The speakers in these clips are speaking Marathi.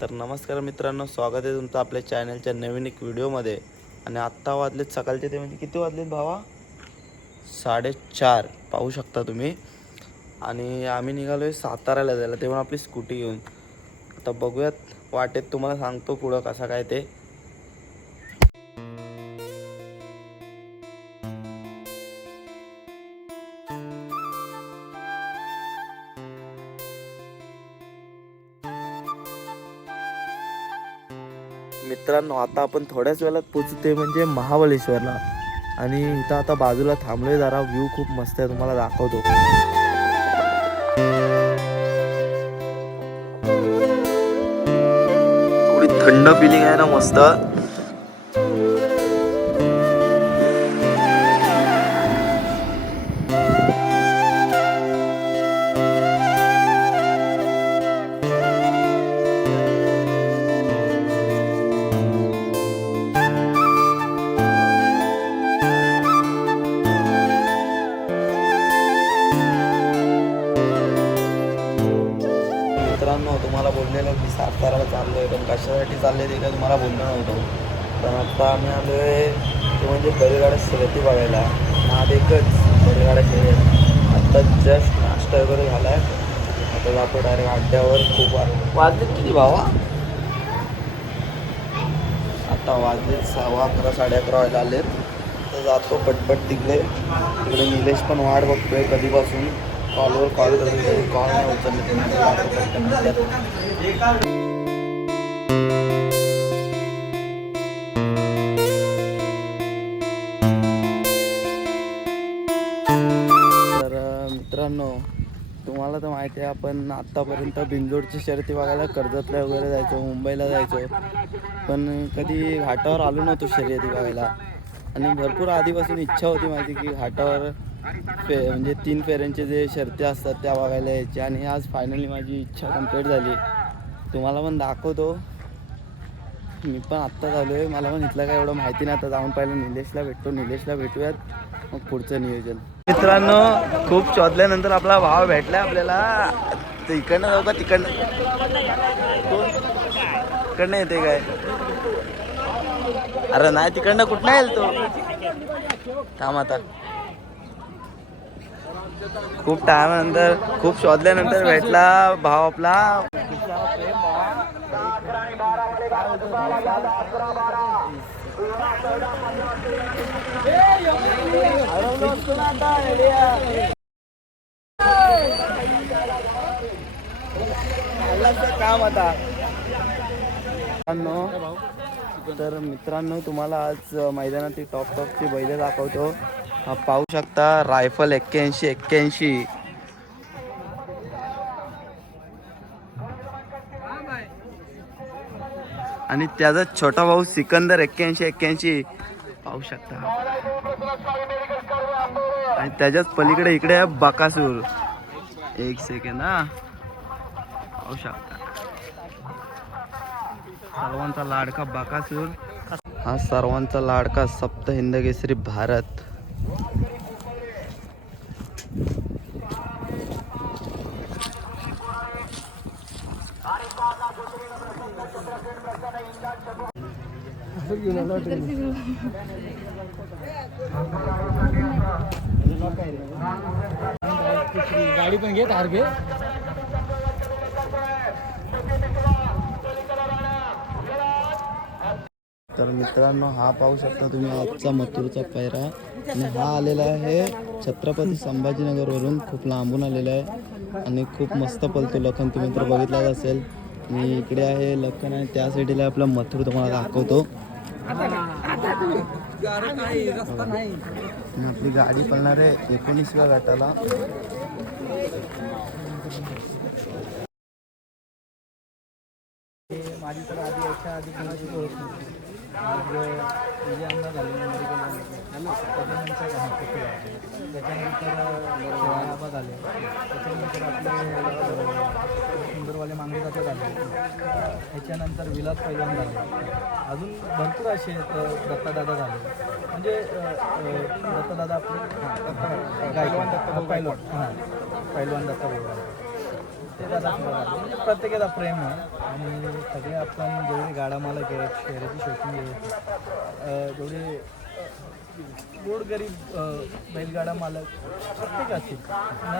तर नमस्कार मित्रांनो, स्वागत आहे तुमचं आपल्या चॅनलच्या नवीन एक व्हिडिओमध्ये. आणि आत्ता वाजलेत सकाळचे, ते म्हणजे किती वाजलेत भावा? 4:30 पाहू शकता तुम्ही. आणि आम्ही निघालो आहे साताऱ्याला जायला, तेव्हा आपली स्कूटी घेऊन. आता बघूयात वाटेत, तुम्हाला सांगतो पुढं कसं काय ते. मित्रांनो, आता आपण थोड्याच वेळात पोचतोय म्हणजे महाबळेश्वरला. आणि इथं आता बाजूला थांबलोय, जरा व्ह्यू खूप मस्त आहे, तुम्हाला दाखवतो. थोडी थंड फिलिंग आहे ना, मस्त. मित्रांनो, तुम्हाला बोललेलं की साताऱ्याला चाललो आहे, पण कशासाठी चालले ते काय तुम्हाला बोललो नव्हतं. पण आता आम्ही आलो आहे ते म्हणजे बैलगाड्या शर्यती बघायला. नाद एकच, बैलगाड्या शर्यत. आत्ता जस्ट नाश्ता वगैरे झाला आहे, आता जातो डायरेक्ट अड्ड्यावर. खूप वाजलेत किती भावा? आता वाजलेत 11:15 11:30 व्हायला आलेत. तर जातो पटपट तिकडे. निलेश पण वाट बघतोय कधीपासून, कॉलवर कॉल करतो, कॉल नाही उचलले. तर मित्रांनो, तुम्हाला तर माहिती आहे, आपण आत्तापर्यंत बिंजोडची शर्यती बघायला कर्जतला वगैरे जायचो, मुंबईला जायचो, पण कधी घाटावर आलो नव्हतो शर्यती बघायला. आणि भरपूर आधीपासून इच्छा होती माझी की घाटावर म्हणजे 3 फेऱ्यांचे जे शर्ती असतात त्या बघायला यायचे. आणि आज फायनली माझी इच्छा कंप्लीट झाली. तुम्हाला पण दाखवतो. मी पण आत्ता झालो आहे, मला पण इथलं काय एवढं माहिती नाही. आता जाऊन पाहिलं निलेशला भेटूयात, मग पुढचं नियोजन. मित्रांनो, खूप शोधल्यानंतर आपला भाव भेटलाय आपल्याला. तर इकडनं जाऊ का तिकडनं? इकडनं येते काय? अरे नाही, तिकडनं कुठनं येईल तो? थांब आता. खूप टायमानंतर, खूप शोधल्यानंतर भेटला भाव आपला. काम आता. तर मित्रांनो, तुम्हाला आज मैदानात टॉपची बैल दाखवतो. पाहू शकता, रायफल 81. आणि त्याचा छोटा भाऊ सिकंदर 81 पाहू शकता. आणि त्याच्याच पलीकडे इकडे आहे बकासूर. एक सेकंड हा, पाहू शकता. सर्वांचा लाडका बकासूर, हा सर्वांचा लाडका सप्त हिंद केसरी भारत. गाडी पण घे, थार घे. तर मित्रांनो, हा पाहू शकता तुम्ही आजचा मथुरचा पैरा. आणि हा आलेला आहे छत्रपती संभाजीनगरवरून, खूप लांबून आलेला आहे. आणि खूप मस्त पलतो लखन, तुम्ही तर बघितलाच असेल. आणि इकडे आहे लखन, आणि त्या साईडला आपला मथुर, तुम्हाला दाखवतो. आपली गाडी पळणार आहे 19व्या गटाला. माझी तर आधी याच्या आधी कोणाची ओळख नव्हती. मग म्हणजे आमदार झाले त्याच्यानंतर आबा झाले, त्याच्यानंतर आपले सुंदरवाले मांगे जाते झाले, त्याच्यानंतर विलास पैलवान झाले. अजून भरपूर असे दत्तादादा झाले. म्हणजे दत्तादादा आपले गायकवाड दत्ता पैलवान, पैलवान दत्ता बोलवा ते दादा सुद्धा झाले. म्हणजे प्रत्येकाचा प्रेम आहे. आणि सगळे आपण जेवढे गाडा मालक आहेत शहराची शौकीन आहेत जेवढे गोरगरीब बैलगाडा मालक प्रत्येक असतील ना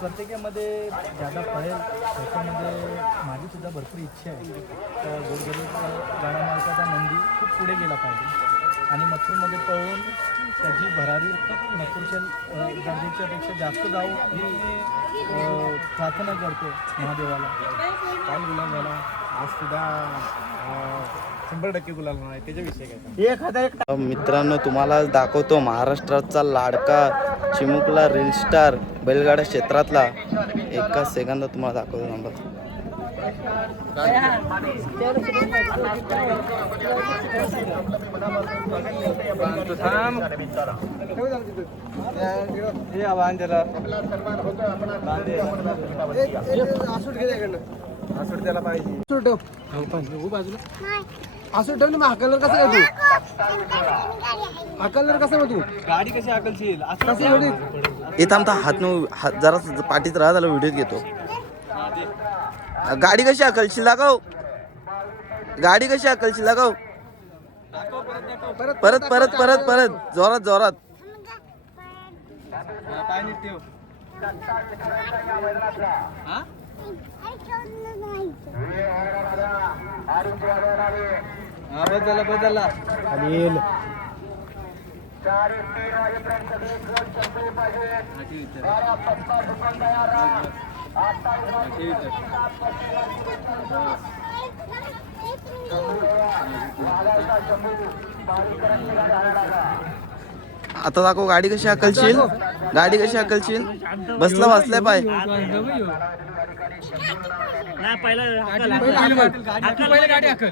प्रत्येकामध्ये ज्यादा पळेल त्याच्यामध्ये माझीसुद्धा भरपूर इच्छा आहे तर गोरगरीब गाडा मालकाचा नंदी खूप पुढे गेला पाहिजे आणि मथुरमध्ये पळून त्याची भरारी मथुरच्या गरजेच्यापेक्षा जास्त जाऊ ही प्रार्थना करतो महादेवाला. काल गुलाल झाला आज सुद्धा 100% गुलाल होणार आहे त्याच्याविषयी काय मित्रांनो तुम्हाला दाखवतो महाराष्ट्राचा लाडका चिमुकला रील स्टार बैलगाडा क्षेत्रातला एका सेकंदात तुम्हाला दाखवतो नंबर. त्याला पाहिजे असं ठेवलं मग हाकलर कसं काय तू हाकलर कसं मग तू गाडी कशी हाकलशील कसं एवढी हे थांबता हात जरा पाठीत राहा त्याला व्हिडिओ घेतो. गाडी कशी हाकलशील दाखव. गाडी कशी हाकलशील दाखव. परत परत परत परत जोरात जोरात. पाय नीट ठेव. बदलला अनिल आता दाखव गाडी कशी हाकलशील. गाडी कशी हाकलशील. बसला बसलाय पाय. गाडी हाकल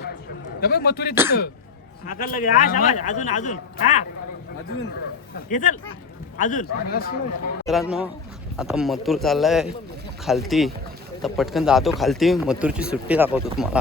मथुरी तिथं अजून अजून हा अजून हे चल अजून मित्रांनो आता मथुर चाललाय खालती तर पटकन जातो खालती. मथुरची सुट्टी दाखवतो तुम्हाला.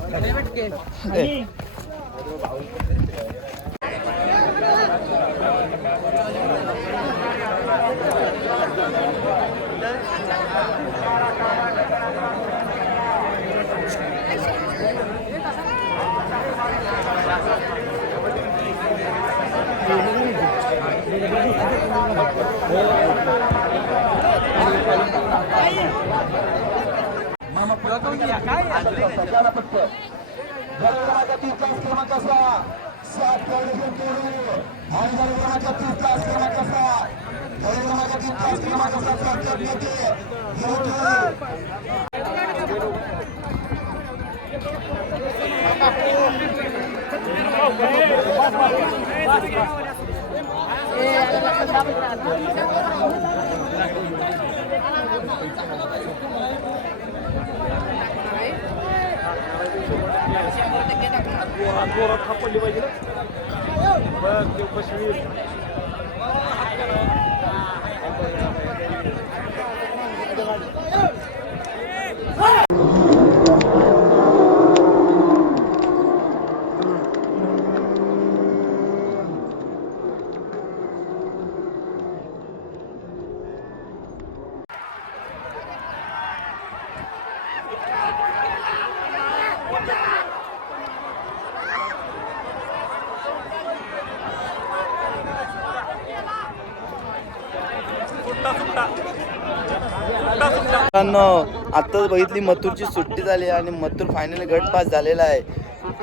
आत्ताच बघितली मथुरची सुट्टी झाली आणि मथुर फायनल गट पास झालेला आहे.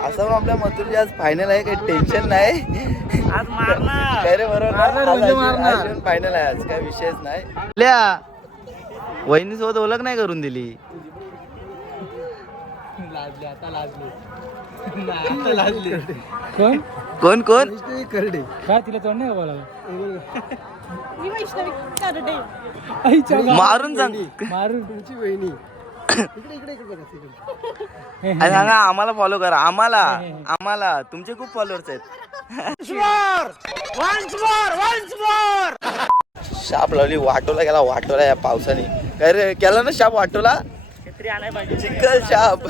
असं मग आपल्या मथुरची आज फायनल आहे. काही टेन्शन नाही. आज मारणार काय रे बरोबर फायनल आहे आज. काय विषयच नाही. वहिनी सोबत ओळख नाही करून दिली. लाजले आता लाजले कोण कोण कोण करडे का तिला तोंड नाही बोलायला मारून सांग. मारून तुमची बहिणी आणि सांगा आम्हाला फॉलो करा. आम्हाला तुमचे खूप फॉलोअर्स आहेत. शाप लावली वाटोला गेला. वाटोला या पावसाने काय रे केला ना शाप वाटोला. चिखल शाप.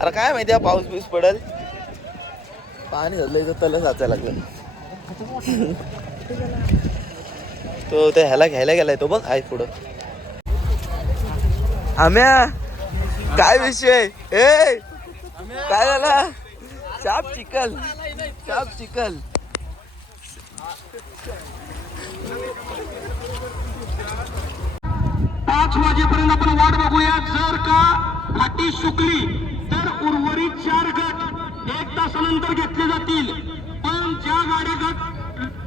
अरे काय माहिती पाऊस बिऊस पडल. पाणी झालं इथं तल साचायला लागलं. तो त्या ह्याला घ्यायला गेलाय तो बघ आहे पुढं. आम्या काय विषय ए काय झाला चाप चिकल पाच वाजेपर्यंत आपण वाट बघूया. जर का फाटी सुकली तर उर्वरित 4 गट 1 तासानंतर घेतले जातील. पण ज्या गाड्या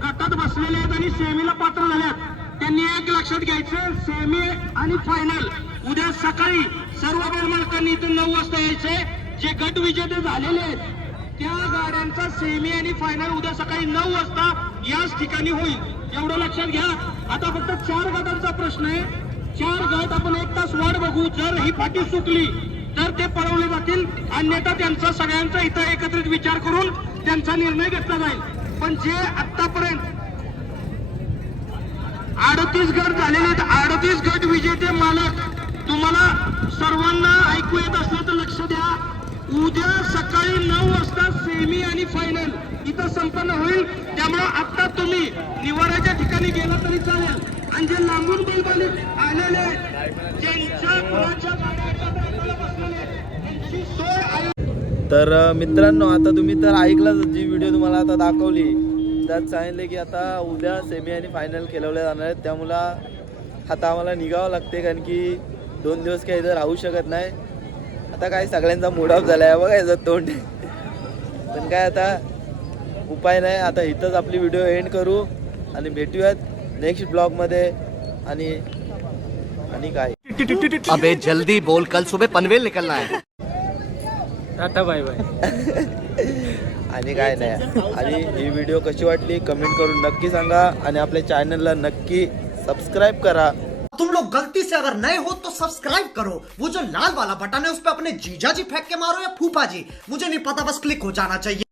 गटात बसलेल्या आहेत आणि सेमीला पात्र झाल्यात त्यांनी एक लक्षात घ्यायचं, सेमी आणि फायनल उद्या सकाळी सर्व बैलमालकांनी इथं 9 वाजता यायचे. जे गट विजेते झालेले आहेत त्या गाड्यांचा सेमी आणि फायनल उद्या सकाळी 9 वाजता याच ठिकाणी होईल. एवढं लक्षात घ्या. आता फक्त 4 गटांचा प्रश्न आहे. 4 गट आपण 1 तास वाट बघू. जर ही फाटी सुकली तर ते पळवले जातील, अन्यथा त्यांचा सगळ्यांचा इथं एकत्रित विचार करून त्यांचा निर्णय घेतला जाईल. पण जे आतापर्यंत 38 गट झालेले आहेत, 38 गट विजेते मालक, तुम्हाला सर्वांना ऐकू येत असलं तर लक्ष द्या. उद्या सकाळी 9 वाजता सेमी आणि फायनल इथं संपन्न होईल. त्यामुळे आता तुम्ही निवाऱ्याच्या ठिकाणी गेला तरी चालेल. आणि जे लांबून बैलगाडी आलेले ज्यांच्या कुणाच्या गाड्या बसलेले त्यांची सोय तर मित्रांनो आता तुम्ही तर ऐकलाच जी व्हिडिओ तुम्हाला आता दाखवली त्यात सांगितले की आता उद्या सेमी आणि फायनल खेळवले जाणार आहेत. त्यामुळे आता आम्हाला निघावं लागते कारण की 2 दिवस काही इथं राहू शकत नाही. आता काय सगळ्यांचा मूड ऑफ झाला आहे बघायचं तोंड. पण काय आता उपाय नाही. आता इथंच आपली व्हिडिओ एंड करू आणि भेटूयात नेक्स्ट ब्लॉगमध्ये. आणि काय अबे जल्दी बोल, कल सुबह पनवेल निकलना है. Tata bye bye. आणि काय नाही. आणि ही व्हिडिओ कशी वाटली कमेंट करून नक्की सांगा आणि आपल्या चॅनलला नक्की सबस्क्राईब करा. तुम लोग गलती से अगर नए हो तो सब्सक्राइब करो. वो जो लाल वाला बटन है उस पर अपने जीजा जी फेंक के मारो या फूफा जी, मुझे नहीं पता, बस क्लिक हो जाना चाहिए.